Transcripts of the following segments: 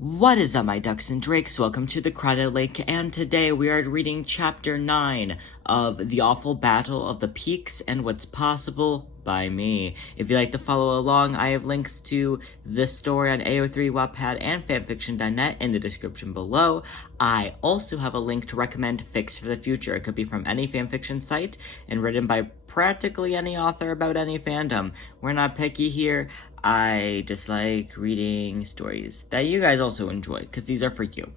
What is up, my ducks and drakes? Welcome to the Credit Lake, and today we are reading Chapter 9 of The Awful Battle of the Pekes and What's Possible by Me. If you'd like to follow along, I have links to this story on AO3, Wattpad, and fanfiction.net in the description below. I also have a link to recommend fics for the future. It could be from any fanfiction site and written by practically any author about any fandom. We're not picky here. I just like reading stories that you guys also enjoy, because these are for you.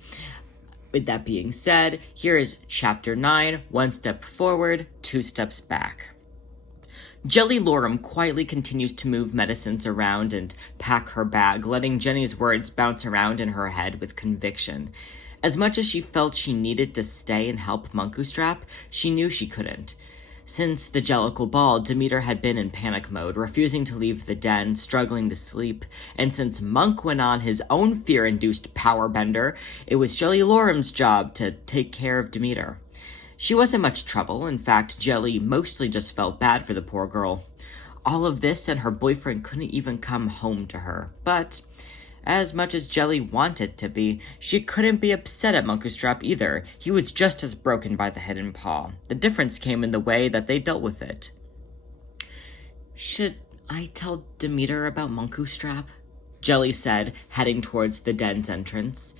With that being said, here is Chapter 9, 1 step forward, 2 steps back. Jellicle quietly continues to move medicines around and pack her bag, letting Jenny's words bounce around in her head with conviction. As much as she felt she needed to stay and help Munkustrap, she knew she couldn't. Since the Jellicle Ball, Demeter had been in panic mode, refusing to leave the den, struggling to sleep, and since Monk went on his own fear-induced power bender, it was Jellilore's job to take care of Demeter. She wasn't much trouble. In fact, Jelly mostly just felt bad for the poor girl. All of this and her boyfriend couldn't even come home to her, but as much as Jelly wanted to be, she couldn't be upset at Munkustrap either. He was just as broken by the hidden paw. The difference came in the way that they dealt with it. "Should I tell Demeter about Munkustrap?" Jelly said, heading towards the den's entrance.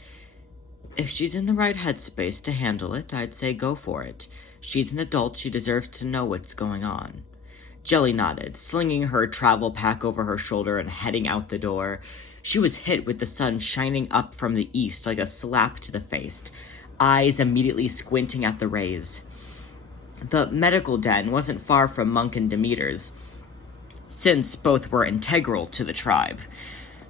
"If she's in the right headspace to handle it, I'd say go for it. She's an adult, she deserves to know what's going on." Jelly nodded, slinging her travel pack over her shoulder and heading out the door. She was hit with the sun shining up from the east like a slap to the face, eyes immediately squinting at the rays. The medical den wasn't far from Monk and Demeter's, since both were integral to the tribe.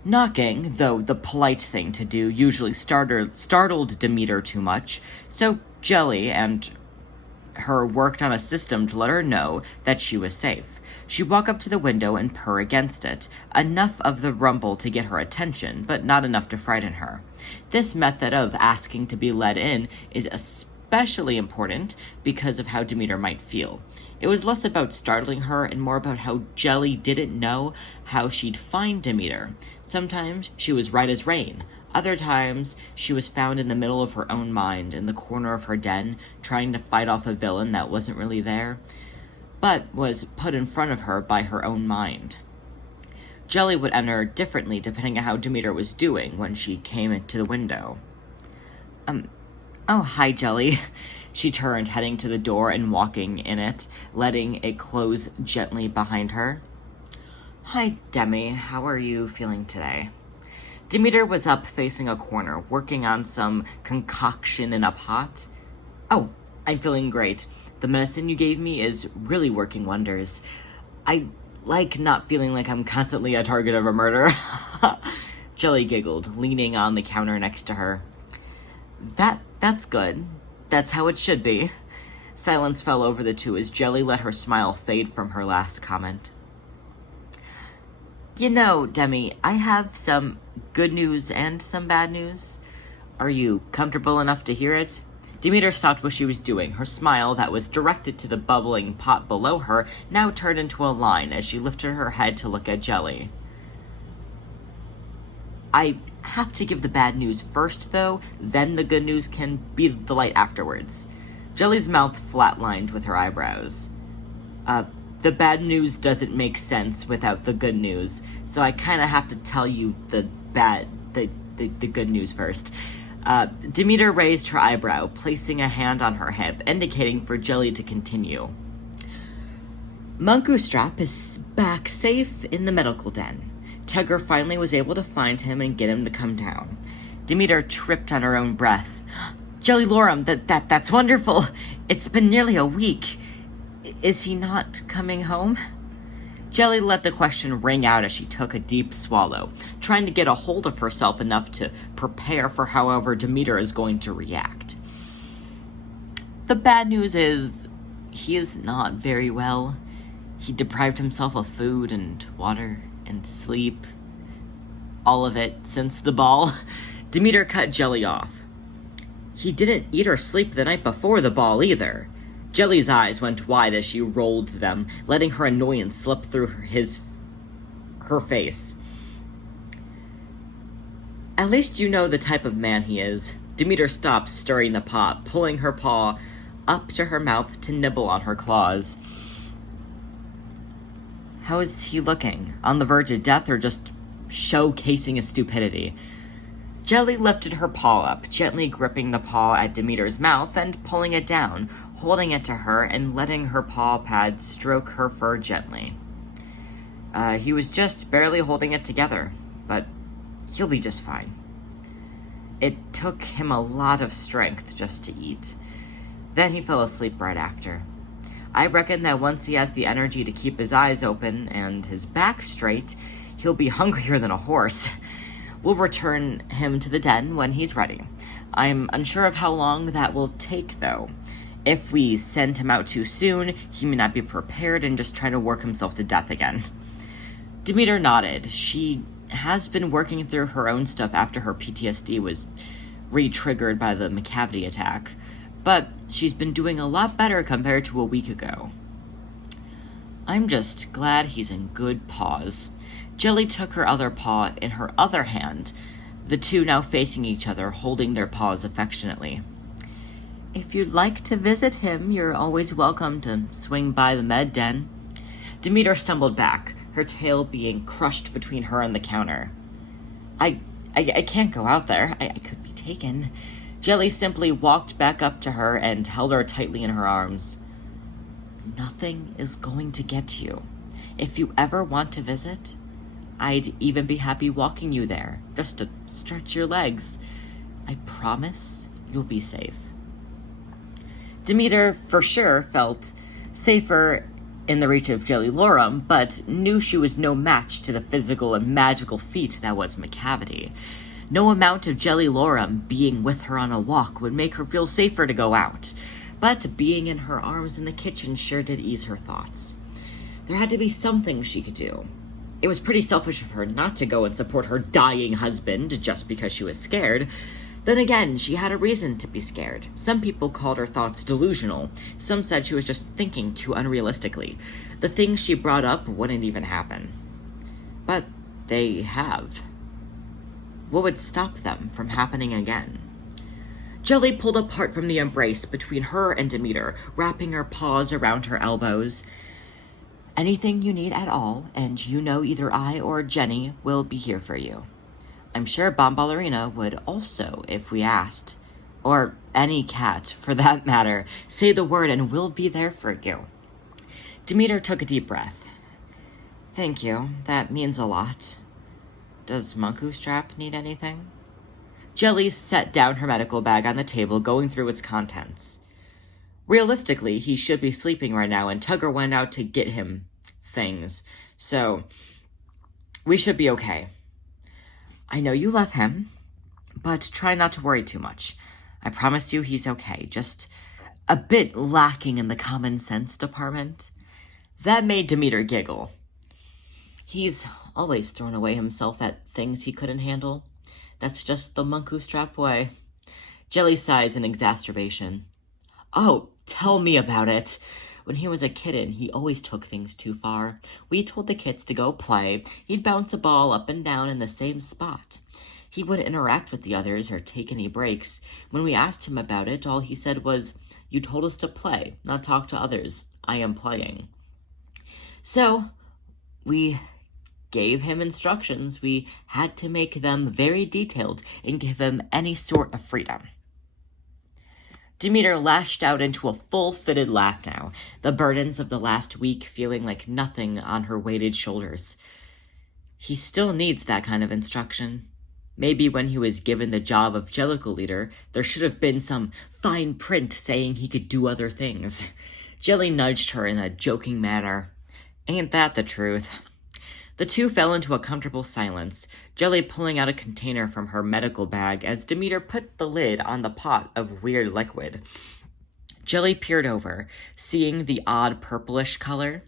Knocking, though the polite thing to do, usually startled Demeter too much, so Jelly and her worked on a system to let her know that she was safe. She'd walk up to the window and purr against it, enough of the rumble to get her attention, but not enough to frighten her. This method of asking to be let in is especially important because of how Demeter might feel. It was less about startling her and more about how Jelly didn't know how she'd find Demeter. Sometimes she was right as rain. Other times, she was found in the middle of her own mind, in the corner of her den, trying to fight off a villain that wasn't really there, but was put in front of her by her own mind. Jelly would enter differently depending on how Demeter was doing when she came into the window. Oh, hi, Jelly." She turned, heading to the door and walking in it, letting it close gently behind her. "Hi, Demi. How are you feeling today?" Demeter was up facing a corner, working on some concoction in a pot. "Oh, I'm feeling great. The medicine you gave me is really working wonders. I like not feeling like I'm constantly a target of a murder." Jelly giggled, leaning on the counter next to her. That's good. That's how it should be." Silence fell over the two as Jelly let her smile fade from her last comment. "You know, Demi, I have some good news and some bad news. Are you comfortable enough to hear it?" Demeter stopped what she was doing. Her smile, that was directed to the bubbling pot below her, now turned into a line as she lifted her head to look at Jelly. "I have to give the bad news first, though, then the good news can be the light afterwards." Jelly's mouth flatlined with her eyebrows. The bad news doesn't make sense without the good news, so I kind of have to tell you the good news first." Demeter raised her eyebrow, placing a hand on her hip, indicating for Jelly to continue. "Munkustrap is back safe in the medical den. Tugger finally was able to find him and get him to come down." Demeter tripped on her own breath. "Jellicle, that's wonderful. It's been nearly a week. Is he not coming home?" Jelly let the question ring out as she took a deep swallow, trying to get a hold of herself enough to prepare for however Demeter is going to react. "The bad news is he is not very well. He deprived himself of food and water and sleep. All of it since the ball." Demeter cut Jelly off. "He didn't eat or sleep the night before the ball either." Jelly's eyes went wide as she rolled them, letting her annoyance slip through her face. At least you know the type of man he is. Demeter stopped stirring the pot, pulling her paw up to her mouth to nibble on her claws. How is he looking? On the verge of death or just showcasing his stupidity? Jelly lifted her paw up, gently gripping the paw at Demeter's mouth and pulling it down, holding it to her and letting her paw pad stroke her fur gently. He was just barely holding it together, but he'll be just fine. It took him a lot of strength just to eat. Then he fell asleep right after. I reckon that once he has the energy to keep his eyes open and his back straight, he'll be hungrier than a horse. We'll return him to the den when he's ready. I'm unsure of how long that will take, though. If we send him out too soon, he may not be prepared and just try to work himself to death again. Demeter nodded. She has been working through her own stuff after her PTSD was re-triggered by the McCavity attack, but she's been doing a lot better compared to a week ago. I'm just glad he's in good paws. Jelly took her other paw in her other hand, the two now facing each other, holding their paws affectionately. If you'd like to visit him, you're always welcome to swing by the med den. Demeter stumbled back, her tail being crushed between her and the counter. I can't go out there. I could be taken. Jelly simply walked back up to her and held her tightly in her arms. Nothing is going to get you. If you ever want to visit, I'd even be happy walking you there, just to stretch your legs. I promise you'll be safe. Demeter, for sure, felt safer in the reach of Jelly Lorum, but knew she was no match to the physical and magical feat that was McCavity. No amount of Jelly Lorum being with her on a walk would make her feel safer to go out, but being in her arms in the kitchen sure did ease her thoughts. There had to be something she could do. It was pretty selfish of her not to go and support her dying husband just because she was scared. Then again, she had a reason to be scared. Some people called her thoughts delusional. Some said she was just thinking too unrealistically. The things she brought up wouldn't even happen. But they have. What would stop them from happening again? Jelly pulled apart from the embrace between her and Demeter, wrapping her paws around her elbows. Anything you need at all, and you know either I or Jenny will be here for you. I'm sure Bomballerina would also if we asked. Or any cat, for that matter. Say the word and we'll be there for you. Demeter took a deep breath. Thank you. That means a lot. Does Munkustrap need anything? Jelly set down her medical bag on the table, going through its contents. Realistically, he should be sleeping right now, and Tugger went out to get him things. So, we should be okay. I know you love him, but try not to worry too much. I promise you he's okay, just a bit lacking in the common sense department. That made Demeter giggle. He's always thrown away himself at things he couldn't handle. That's just the Munkustrap way. Jelly sighs in exacerbation. Oh, tell me about it. When he was a kitten, he always took things too far. We told the kids to go play. He'd bounce a ball up and down in the same spot. He wouldn't interact with the others or take any breaks. When we asked him about it, all he said was, "You told us to play, not talk to others. I am playing." So, we gave him instructions. We had to make them very detailed and give him any sort of freedom. Demeter lashed out into a full-fitted laugh now, the burdens of the last week feeling like nothing on her weighted shoulders. He still needs that kind of instruction. Maybe when he was given the job of Jellicle leader, there should have been some fine print saying he could do other things. Jelly nudged her in a joking manner. Ain't that the truth? The two fell into a comfortable silence, Jelly pulling out a container from her medical bag as Demeter put the lid on the pot of weird liquid. Jelly peered over, seeing the odd purplish color.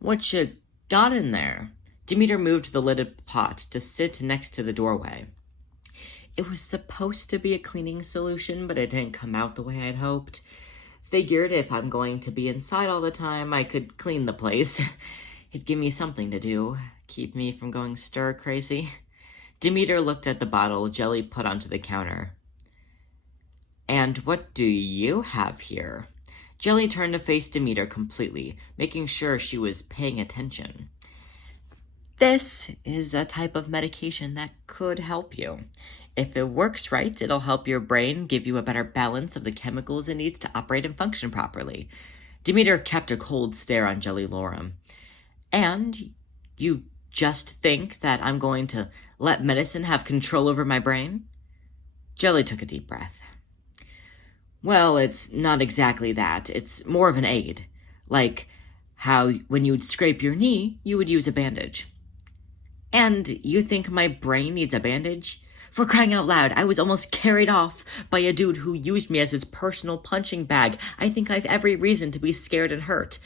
What you got in there? Demeter moved the lidded pot to sit next to the doorway. It was supposed to be a cleaning solution, but it didn't come out the way I'd hoped. Figured if I'm going to be inside all the time, I could clean the place. It'd give me something to do, keep me from going stir-crazy. Demeter looked at the bottle Jelly put onto the counter. "And what do you have here?" Jelly turned to face Demeter completely, making sure she was paying attention. "This is a type of medication that could help you. If it works right, it'll help your brain give you a better balance of the chemicals it needs to operate and function properly." Demeter kept a cold stare on Jelly Lorum. "And you just think that I'm going to let medicine have control over my brain?" Jelly took a deep breath. "Well, it's not exactly that. It's more of an aid. Like how when you would scrape your knee, you would use a bandage." "And you think my brain needs a bandage? For crying out loud, I was almost carried off by a dude who used me as his personal punching bag. I think I've every reason to be scared and hurt."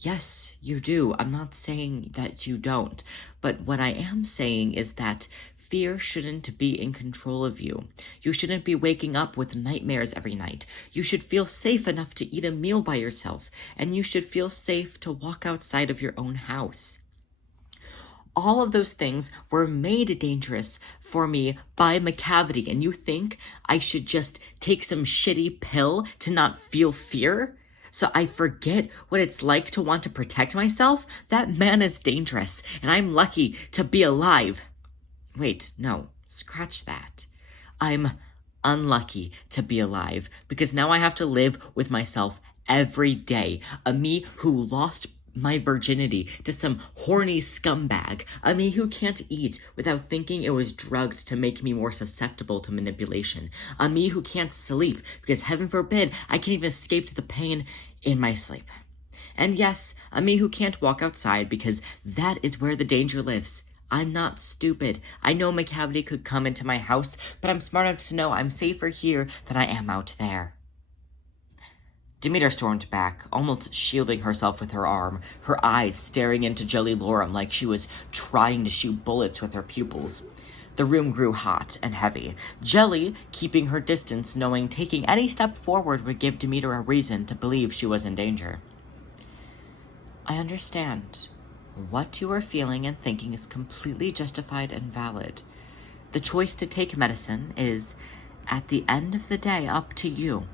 "Yes, you do. I'm not saying that you don't. But what I am saying is that fear shouldn't be in control of you. You shouldn't be waking up with nightmares every night. You should feel safe enough to eat a meal by yourself, and you should feel safe to walk outside of your own house. All of those things were made dangerous for me by McCavity, and you think I should just take some shitty pill to not feel fear? So I forget what it's like to want to protect myself? That man is dangerous, and I'm lucky to be alive." Wait, no, scratch that. I'm unlucky to be alive, because now I have to live with myself every day. A me who lost my virginity to some horny scumbag. A me who can't eat without thinking it was drugged to make me more susceptible to manipulation. A me who can't sleep because, heaven forbid, I can't even escape the pain in my sleep. And yes, a me who can't walk outside because that is where the danger lives. I'm not stupid. I know McCavity could come into my house, but I'm smart enough to know I'm safer here than I am out there. Demeter stormed back, almost shielding herself with her arm, her eyes staring into Jelly Lorum like she was trying to shoot bullets with her pupils. The room grew hot and heavy, Jelly keeping her distance, knowing taking any step forward would give Demeter a reason to believe she was in danger. "I understand. What you are feeling and thinking is completely justified and valid. The choice to take medicine is, at the end of the day, up to you.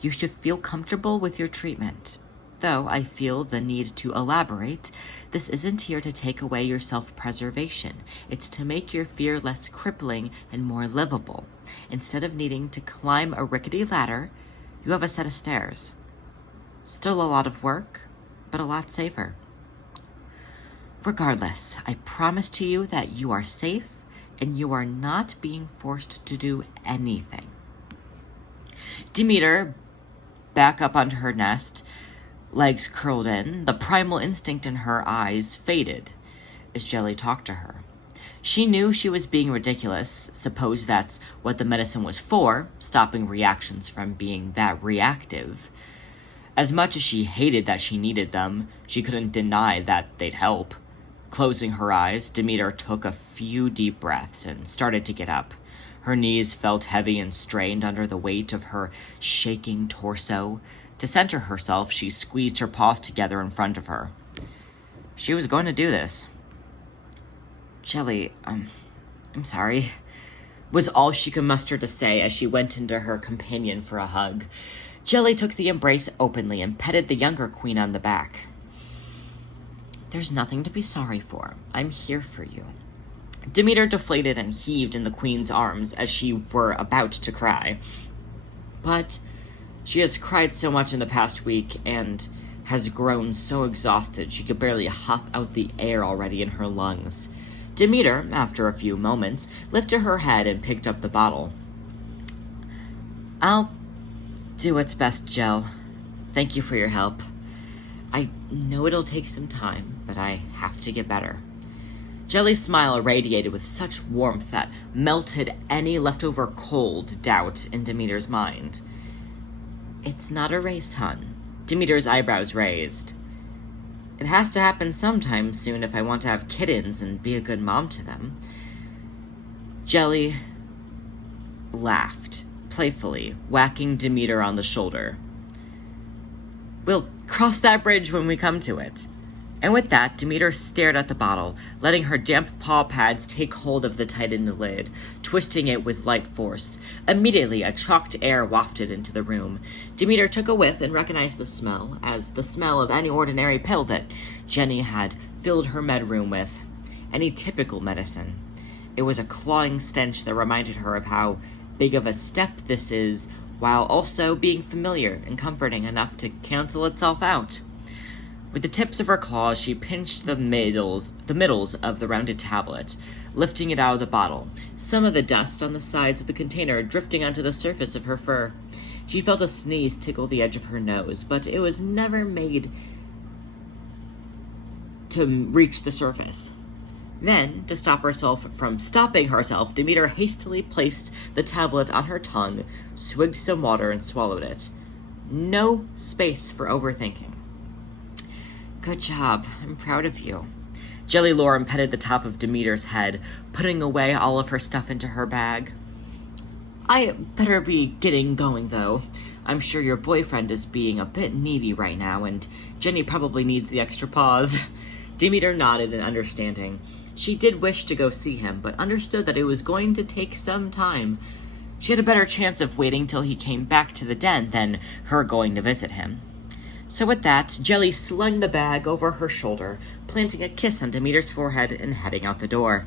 You should feel comfortable with your treatment. Though I feel the need to elaborate, this isn't here to take away your self-preservation. It's to make your fear less crippling and more livable. Instead of needing to climb a rickety ladder, you have a set of stairs. Still a lot of work, but a lot safer. Regardless, I promise to you that you are safe and you are not being forced to do anything." Demeter, back up onto her nest, legs curled in, the primal instinct in her eyes faded as Jelly talked to her. She knew she was being ridiculous. Suppose that's what the medicine was for, stopping reactions from being that reactive. As much as she hated that she needed them, she couldn't deny that they'd help. Closing her eyes, Demeter took a few deep breaths and started to get up. Her knees felt heavy and strained under the weight of her shaking torso. To center herself, she squeezed her paws together in front of her. She was going to do this. "Jelly, I'm sorry," was all she could muster to say as she went into her companion for a hug. Jelly took the embrace openly and petted the younger queen on the back. "There's nothing to be sorry for. I'm here for you." Demeter deflated and heaved in the queen's arms as she were about to cry. But she has cried so much in the past week and has grown so exhausted she could barely huff out the air already in her lungs. Demeter, after a few moments, lifted her head and picked up the bottle. "I'll do what's best, Jell. Thank you for your help. I know it'll take some time, but I have to get better." Jelly's smile irradiated with such warmth that melted any leftover cold doubt in Demeter's mind. "It's not a race, hun." Demeter's eyebrows raised. "It has to happen sometime soon if I want to have kittens and be a good mom to them." Jelly laughed, playfully, whacking Demeter on the shoulder. "We'll cross that bridge when we come to it." And with that, Demeter stared at the bottle, letting her damp paw pads take hold of the tightened lid, twisting it with light force. Immediately, a chalked air wafted into the room. Demeter took a whiff and recognized the smell as the smell of any ordinary pill that Jenny had filled her med room with. Any typical medicine. It was a clawing stench that reminded her of how big of a step this is, while also being familiar and comforting enough to cancel itself out. With the tips of her claws, she pinched the middles of the rounded tablet, lifting it out of the bottle, some of the dust on the sides of the container drifting onto the surface of her fur. She felt a sneeze tickle the edge of her nose, but it was never made to reach the surface. Then, to stop herself from stopping herself, Demeter hastily placed the tablet on her tongue, swigged some water, and swallowed it. No space for overthinking. Good job. I'm proud of you. Jellicle petted the top of Demeter's head, putting away all of her stuff into her bag. I better be getting going, though. I'm sure your boyfriend is being a bit needy right now, and Jenny probably needs the extra paws. Demeter nodded in understanding. She did wish to go see him, but understood that it was going to take some time. She had a better chance of waiting till he came back to the den than her going to visit him. So with that, Jelly slung the bag over her shoulder, planting a kiss on Demeter's forehead and heading out the door.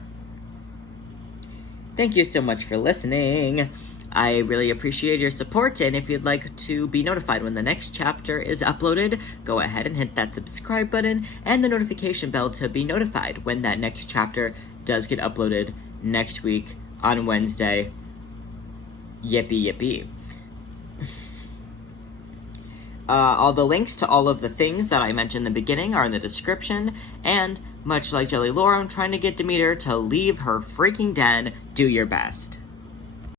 Thank you so much for listening. I really appreciate your support, and if you'd like to be notified when the next chapter is uploaded, go ahead and hit that subscribe button and the notification bell to be notified when that next chapter does get uploaded next week on Wednesday. Yippee yippee. All the links to all of the things that I mentioned in the beginning are in the description, and much like Jellicle trying to get Demeter to leave her freaking den, do your best.